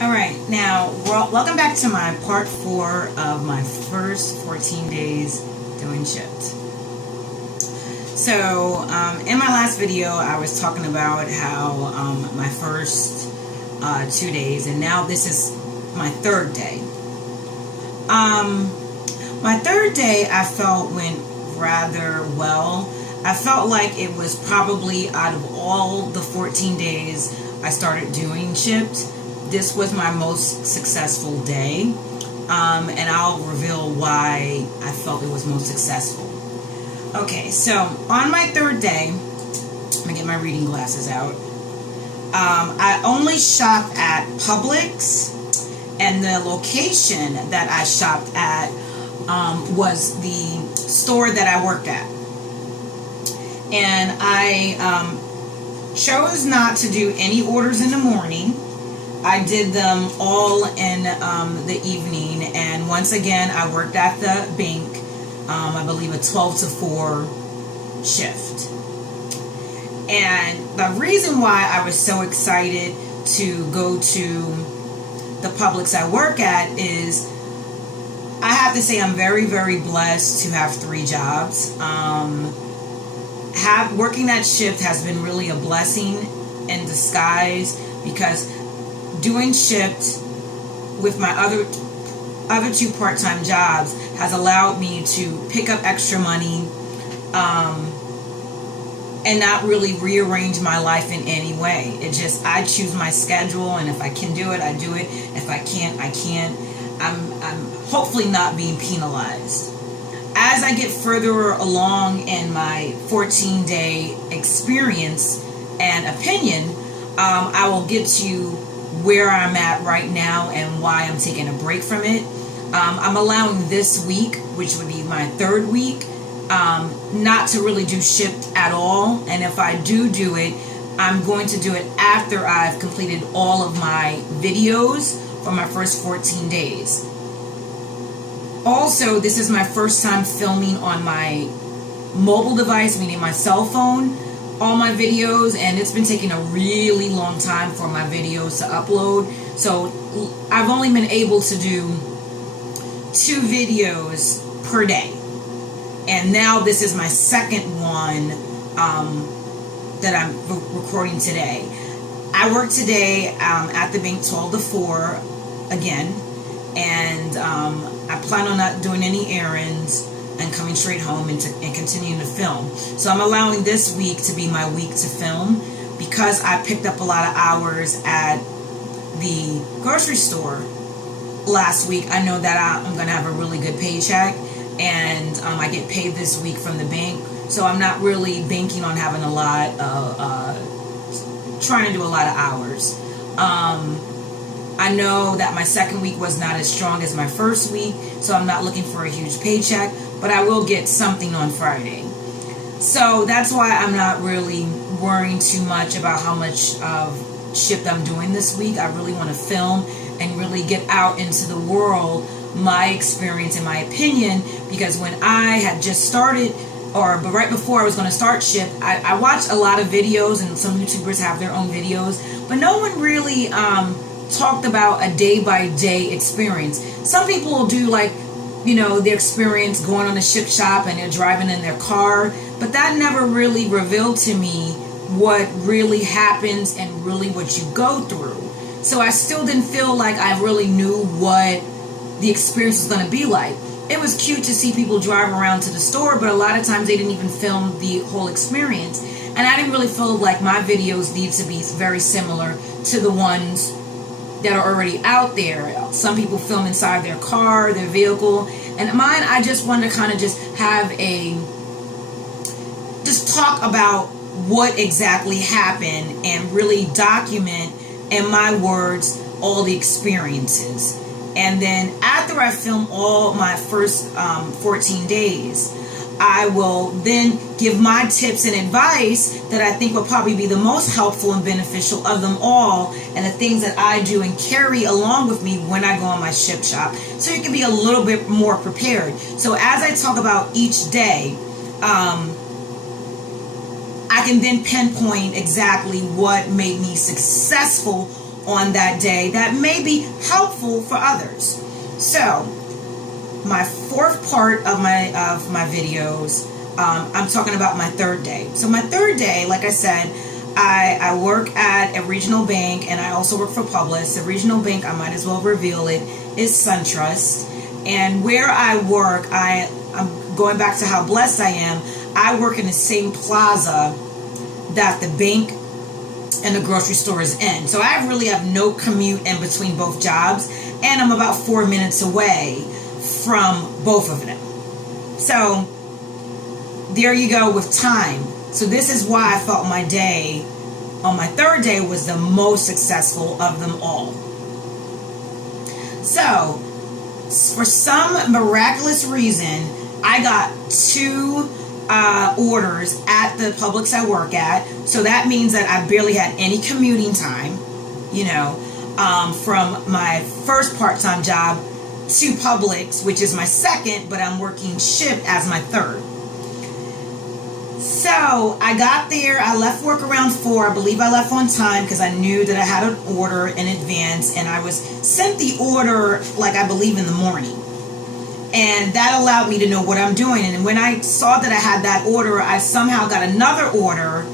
All right, now welcome back to my part 4 of my first 14 days doing SHIPT. So in my last video, I was talking about how my first 2 days, and now this is my third day. My third day, I felt went rather well. I felt like it was probably, out of all the 14 days I started doing SHIPT, this was my most successful day, and I'll reveal why I felt it was most successful. Okay, so on my third day, let me get my reading glasses out. I only shopped at Publix, and the location that I shopped at was the store that I worked at. And I chose not to do any orders in the morning. I did them all in the evening, and once again I worked at the bank, I believe a 12 to 4 shift. And the reason why I was so excited to go to the Publix I work at is, I have to say I'm very, very blessed to have 3 jobs. Working that shift has been really a blessing in disguise, because doing SHIPT with my other 2 part-time jobs has allowed me to pick up extra money and not really rearrange my life in any way. It just, I choose my schedule, and if I can do it, I do it. If I can't, I can't. I'm hopefully not being penalized. As I get further along in my 14-day experience and opinion, I will get to where I'm at right now and why I'm taking a break from it. I'm allowing this week, which would be my 3rd week, not to really do SHIPT at all. And if I do it, I'm going to do it after I've completed all of my videos for my first 14 days. Also, this is my first time filming on my mobile device, meaning my cell phone, all my videos, and it's been taking a really long time for my videos to upload. So I've only been able to do 2 videos per day, and now this is my second one that I'm recording today. I work today at the bank 12 to 4 again, and I plan on not doing any errands and coming straight home and continuing to film. So I'm allowing this week to be my week to film, because I picked up a lot of hours at the grocery store last week. I know that I'm going to have a really good paycheck, and I get paid this week from the bank, so I'm not really banking on having a lot of, trying to do a lot of hours. I know that my second week was not as strong as my first week, so I'm not looking for a huge paycheck, but I will get something on Friday. So that's why I'm not really worrying too much about how much of SHIPT I'm doing this week. I really want to film and really get out into the world my experience and my opinion, because when I had just started, but right before I was going to start SHIPT, I watched a lot of videos, and some YouTubers have their own videos, but no one really talked about a day-by-day experience. Some people will do, like, you know, their experience going on a SHIPT shop and they're driving in their car, but that never really revealed to me what really happens and really what you go through. So I still didn't feel like I really knew what the experience was going to be like. It was cute to see people drive around to the store, but a lot of times they didn't even film the whole experience, and I didn't really feel like my videos need to be very similar to the ones that are already out there. Some people film inside their car, their vehicle, and mine, I just wanted to kind of just have just talk about what exactly happened and really document, in my words, all the experiences. And then after I film all my first 14 days, I will then give my tips and advice that I think will probably be the most helpful and beneficial of them all, and the things that I do and carry along with me when I go on my SHIPT shop, so you can be a little bit more prepared. So as I talk about each day, I can then pinpoint exactly what made me successful on that day that may be helpful for others. So my fourth part of my videos, I'm talking about my third day. So my third day, like I said, I work at a regional bank, and I also work for Publix. The regional bank, I might as well reveal it, is SunTrust. And where I work, I'm going back to how blessed I am. I work in the same plaza that the bank and the grocery store is in. So I really have no commute in between both jobs, and I'm about 4 minutes away from both of them. So there you go with time. So this is why I felt my day on my third day was the most successful of them all. So for some miraculous reason, I got 2 orders at the Publix I work at. So that means that I barely had any commuting time, from my first part-time job to Publix, which is my second, but I'm working SHIPT as my third. So I got there, I left work around 4. I believe I left on time because I knew that I had an order in advance, and I was sent the order, like I believe in the morning. And that allowed me to know what I'm doing. And when I saw that I had that order, I somehow got another order,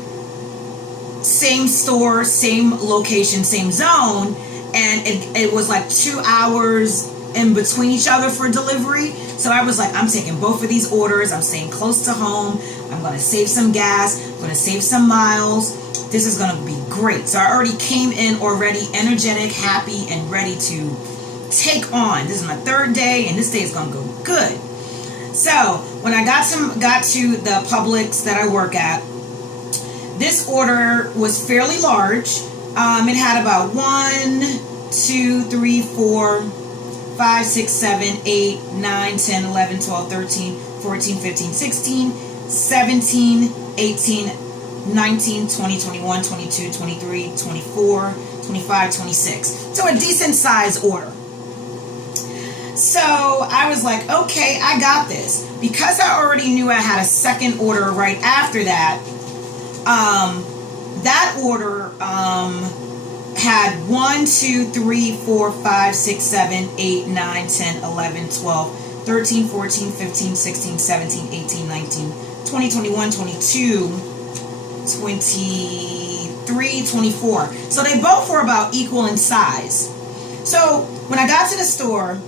same store, same location, same zone, and it was like 2 hours in between each other for delivery. So I was like, I'm taking both of these orders. I'm staying close to home. I'm going to save some gas. I'm going to save some miles. This is going to be great. So I already came in already energetic, happy, and ready to take on. This is my third day, and this day is going to go good. So when I got to the Publix that I work at, this order was fairly large. It had about 1, 2, 3, 4, 5, 6, 7, 8, 9, 10, 11, 12, 13, 14, 15, 16, 17, 18, 19, 20, 21, 22, 23, 24, 25, 26. So a decent size order. So I was like, okay, I got this. Because I already knew I had a second order right after that, that order had 1, 2, 3, 4, 5, 6, 7, 8, 9, 10, 11, 12, 13, 14, 15, 16, 17, 18, 19, 20, 21, 22, 23, 24. So they both were about equal in size. So when I got to the store,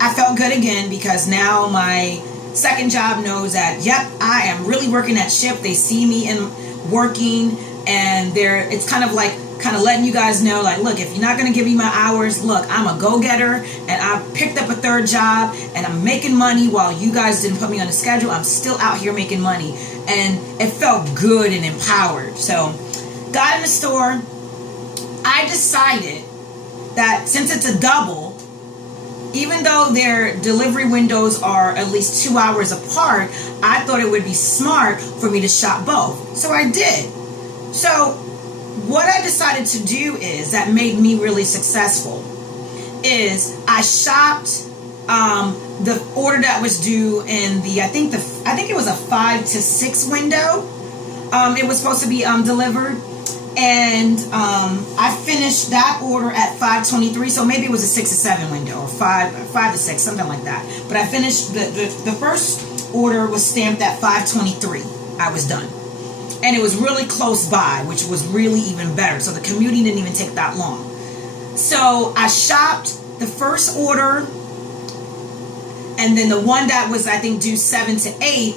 I felt good again because now my second job knows that, yep, I am really working at SHIPT. They see me in working, and it's kind of letting you guys know, like, look, if you're not going to give me my hours, look, I'm a go-getter, and I picked up a third job, and I'm making money while you guys didn't put me on the schedule. I'm still out here making money, and it felt good and empowered. So got in the store. I decided that since it's a double, even though their delivery windows are at least 2 hours apart, I thought it would be smart for me to shop both. So I did. So what I decided to do is, that made me really successful, is I shopped the order that was due in I think it was a 5 to 6 window. It was supposed to be delivered. And I finished that order at 5:23, so maybe it was a 6 to 7 window, or 5 to 6, something like that. But I finished the first order was stamped at 5:23. I was done, and it was really close by, which was really even better. So the commuting didn't even take that long. So I shopped the first order, and then the one that was, I think, due 7 to 8.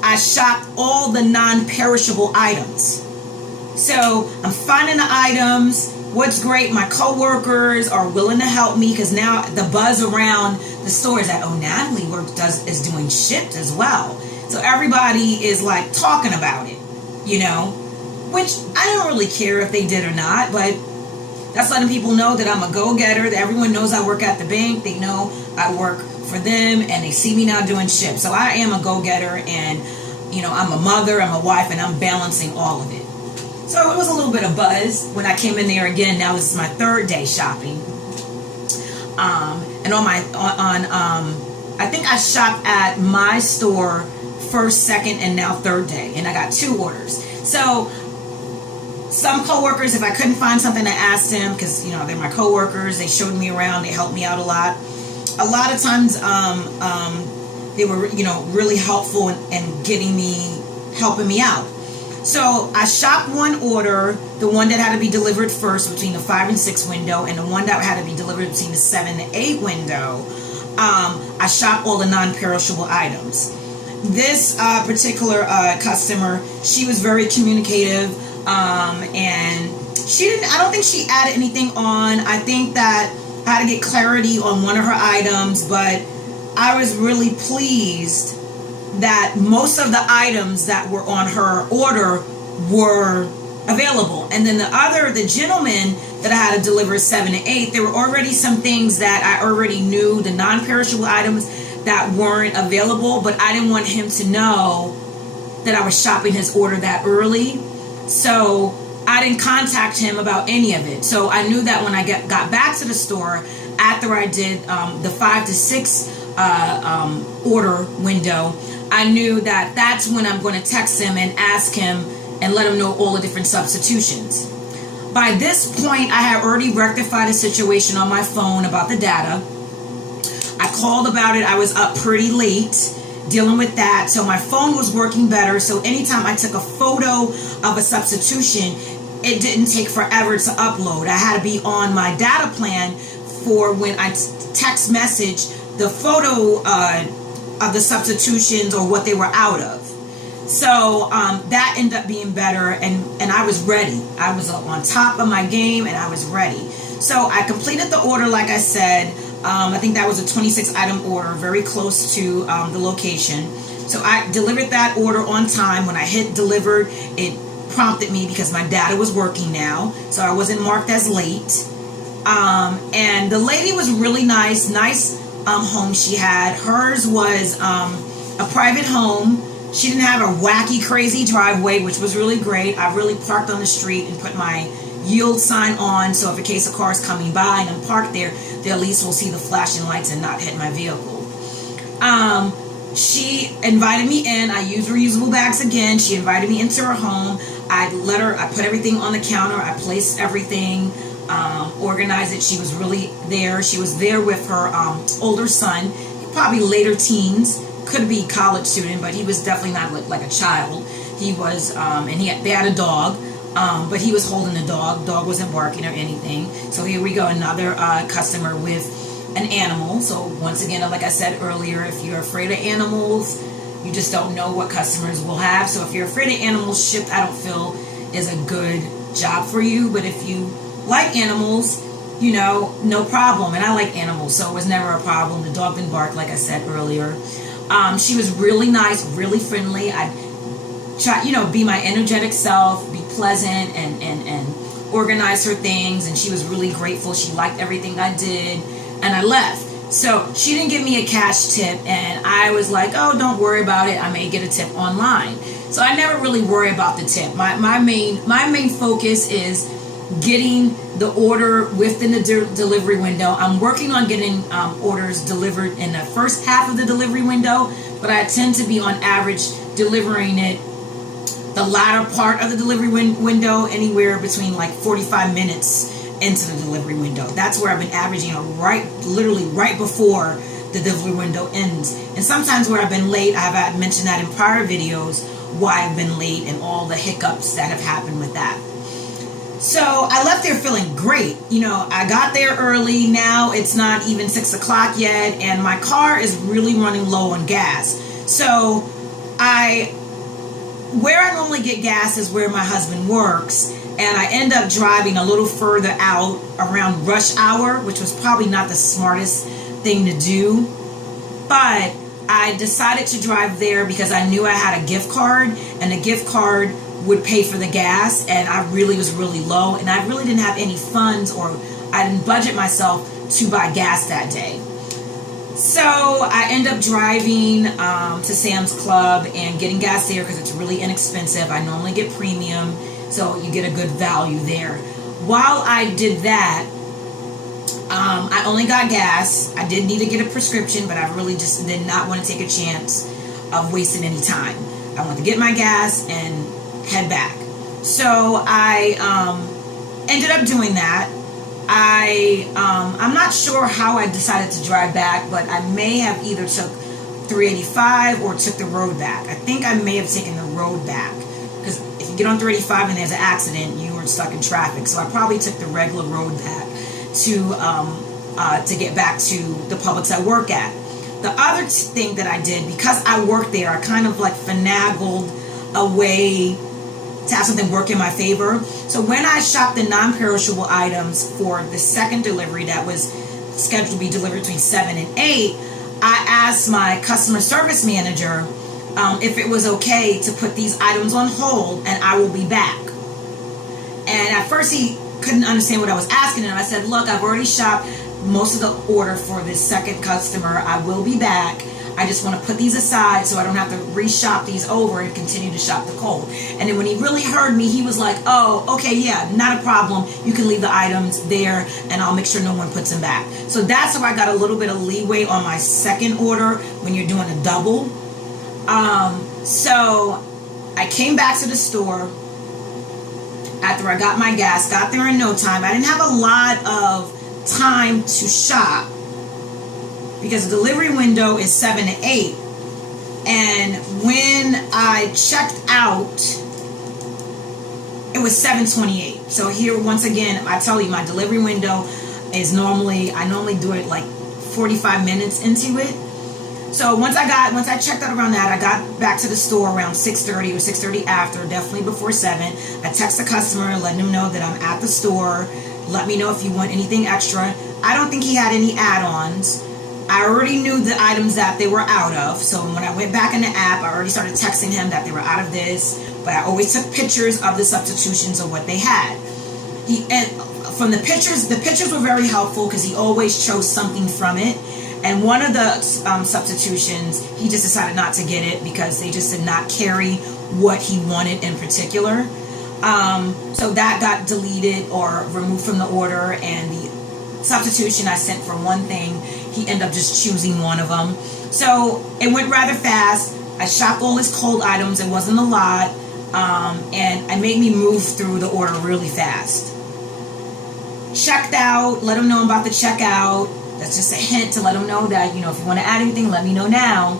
I shopped all the non-perishable items. So I'm finding the items. What's great, my coworkers are willing to help me, because now the buzz around the store is that, oh, Natalie is doing SHIPT as well. So everybody is like talking about it, which I don't really care if they did or not, but that's letting people know that I'm a go-getter, that everyone knows I work at the bank. They know I work for them, and they see me now doing SHIPT. So I am a go-getter, and I'm a mother, I'm a wife, and I'm balancing all of it. So it was a little bit of buzz when I came in there again. Now this is my third day shopping. And I think I shopped at my store first, second, and now third day. And I got 2 orders. So Some coworkers, if I couldn't find something, I asked them, because they're my coworkers. They showed me around. They helped me out a lot. A lot of times, they were really helpful in helping me out. So I shopped one order, the one that had to be delivered first between the 5 and 6 window, and the one that had to be delivered between the 7 and 8 window. I shopped all the non-perishable items. This particular customer, she was very communicative, and I don't think she added anything on. I think that I had to get clarity on one of her items, but I was really pleased that most of the items that were on her order were available. And then the gentleman that I had to deliver 7 and 8, there were already some things that I already knew, the non-perishable items that weren't available, but I didn't want him to know that I was shopping his order that early. So I didn't contact him about any of it. So I knew that when I got back to the store after I did the 5 to 6 order window, I knew that that's when I'm going to text him and ask him and let him know all the different substitutions. By this point, I had already rectified a situation on my phone about the data. I called about it. I was up pretty late dealing with that. So my phone was working better. So anytime I took a photo of a substitution, it didn't take forever to upload. I had to be on my data plan for when I text message the photo of the substitutions or what they were out of. So that ended up being better, and I was ready. I was on top of my game, and I was ready. So I completed the order, like I said. I think that was a 26 item order, very close to the location. So I delivered that order on time. When I hit delivered, it prompted me because my data was working now, so I wasn't marked as late. And the lady was really nice home she had. Hers was a private home. She didn't have a wacky, crazy driveway, which was really great. I really parked on the street and put my yield sign on, so if in case a car is coming by and I'm parked there, they at least will see the flashing lights and not hit my vehicle. She invited me in. I used reusable bags again. She invited me into her home. I put everything on the counter. I placed everything, organized it. She was really there. She was there with her older son, probably later teens, could be college student, but he was definitely not like a child. He was, and they had a dog, but he was holding the dog. Dog wasn't barking or anything. So here we go, another customer with an animal. So once again, like I said earlier, if you're afraid of animals, you just don't know what customers will have. So if you're afraid of animals, SHIPT, I don't feel is a good job for you. But if you like animals, no problem. And I like animals, so it was never a problem. The dog didn't bark, like I said earlier. She was really nice, really friendly. I try, be my energetic self, be pleasant, and organize her things. And she was really grateful. She liked everything I did, and I left. So she didn't give me a cash tip, and I was like, oh, don't worry about it. I may get a tip online. So I never really worry about the tip. My main focus is getting the order within the delivery window. I'm working on getting orders delivered in the first half of the delivery window, but I tend to be on average delivering it the latter part of the delivery window, anywhere between like 45 minutes into the delivery window. That's where I've been averaging, literally right before the delivery window ends. And sometimes where I've been late, I've mentioned that in prior videos, why I've been late and all the hiccups that have happened with that. So I left there feeling great. I got there early. Now it's not even 6 o'clock yet, and my car is really running low on gas. So where I normally get gas is where my husband works, and I end up driving a little further out around rush hour, which was probably not the smartest thing to do. But I decided to drive there because I knew I had a gift card, and the gift card would pay for the gas, and I really was really low, and I really didn't have any funds, or I didn't budget myself to buy gas that day. So I end up driving to Sam's Club and getting gas there because it's really inexpensive. I normally get premium, so you get a good value there. While I did that, I only got gas. I did need to get a prescription, but I really just did not want to take a chance of wasting any time. I wanted to get my gas and head back. So I ended up doing that. I'm not sure how I decided to drive back, but I may have either took 385 or took the road back. I think I may have taken the road back, because if you get on 385 and there's an accident, you are stuck in traffic. So I probably took the regular road back to get back to the Publix I work at. The other thing that I did, because I worked there, I kind of like finagled a way to have something work in my favor. So when I shopped the non-perishable items for the second delivery that was scheduled to be delivered between 7 and 8, I asked my customer service manager if it was okay to put these items on hold and I will be back. And at first he couldn't understand what I was asking him. I said, look, I've already shopped most of the order for this second customer. I will be back. I just want to put these aside so I don't have to reshop these over and continue to shop the cold. And then when he really heard me, he was like, oh, okay, yeah, not a problem. You can leave the items there and I'll make sure no one puts them back. So that's how I got a little bit of leeway on my second order when you're doing a double. So I came back to the store after I got my gas, got there in no time. I didn't have a lot of time to shop, because the delivery window is 7 to 8. And when I checked out, it was 7:28. So here, once again, I tell you, my delivery window is I normally do it like 45 minutes into it. So once I checked out around that, I got back to the store around 6:30 or 6:30 after, definitely before 7. I text the customer, letting him know that I'm at the store. Let me know if you want anything extra. I don't think he had any add-ons. I already knew the items that they were out of. So when I went back in the app, I already started texting him that they were out of this. But I always took pictures of the substitutions of what they had. From the pictures were very helpful because he always chose something from it. And one of the substitutions, he just decided not to get it because they just did not carry what he wanted in particular. So that got deleted or removed from the order, and the substitution I sent for one thing, he ended up just choosing one of them. So it went rather fast. I shopped all his cold items. It wasn't a lot. And it made me move through the order really fast. Checked out, let him know I'm about to check out. That's just a hint to let him know that, if you want to add anything, let me know now.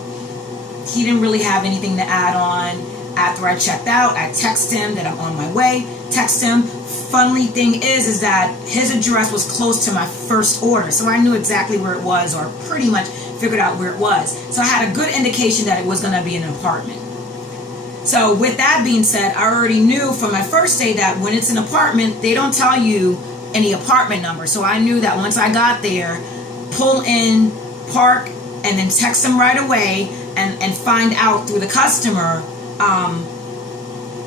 He didn't really have anything to add on. After I checked out, I texted him that I'm on my way. Text him. Funny thing is that his address was close to my first order, so I knew exactly where it was, or pretty much figured out where it was. So I had a good indication that it was going to be an apartment. So with that being said, I already knew from my first day that when it's an apartment, they don't tell you any apartment number. So I knew that once I got there, pull in, park, and then text them right away and find out through the customer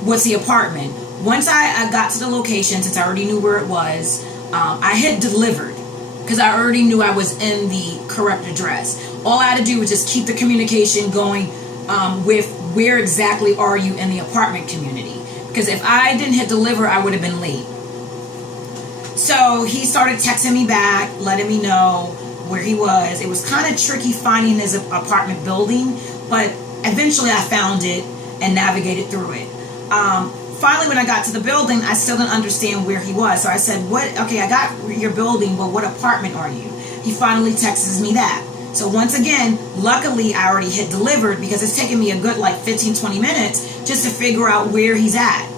what's the apartment. Once I got to the location, since I already knew where it was, I hit delivered because I already knew I was in the correct address. All I had to do was just keep the communication going with where exactly are you in the apartment community. Because if I didn't hit deliver, I would have been late. So he started texting me back, letting me know where he was. It was kind of tricky finding his apartment building, but eventually I found it and navigated through it. Finally, when I got to the building, I still didn't understand where he was. So I said, okay, I got your building, but what apartment are you? He finally texts me that. So once again, luckily I already hit delivered because it's taken me a good 15-20 minutes just to figure out where he's at.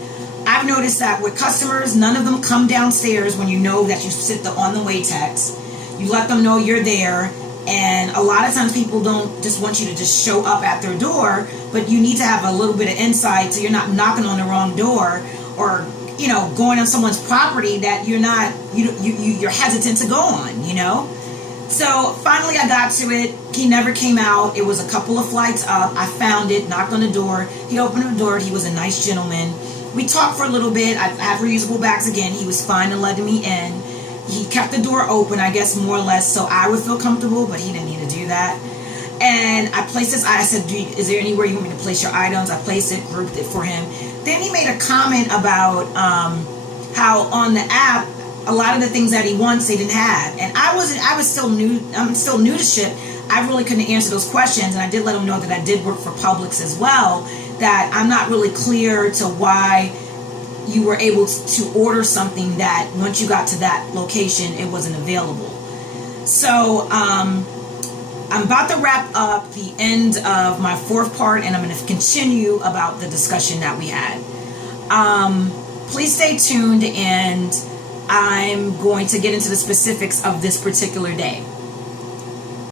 I've noticed that with customers, none of them come downstairs when you know that you sit the on the way text. You let them know you're there, and a lot of times people don't just want you to just show up at their door, but you need to have a little bit of insight so you're not knocking on the wrong door or going on someone's property that you're hesitant to go on. So finally I got to it. He never came out. It was a couple of flights up. I found it, knocked on the door. He opened the door. He was a nice gentleman. We talked for a little bit. I have reusable bags again. He was fine and letting me in. He kept the door open, I guess, more or less, so I would feel comfortable, but he didn't need to do that. And I placed this. I said, is there anywhere you want me to place your items? I placed it, grouped it for him. Then he made a comment about how on the app, a lot of the things that he wants, they didn't have. And I was still new. I'm still new to SHIPT. I really couldn't answer those questions. And I did let him know that I did work for Publix as well, that I'm not really clear to why you were able to order something that once you got to that location, it wasn't available. So I'm about to wrap up the end of my fourth part, and I'm going to continue about the discussion that we had. Please stay tuned, and I'm going to get into the specifics of this particular day.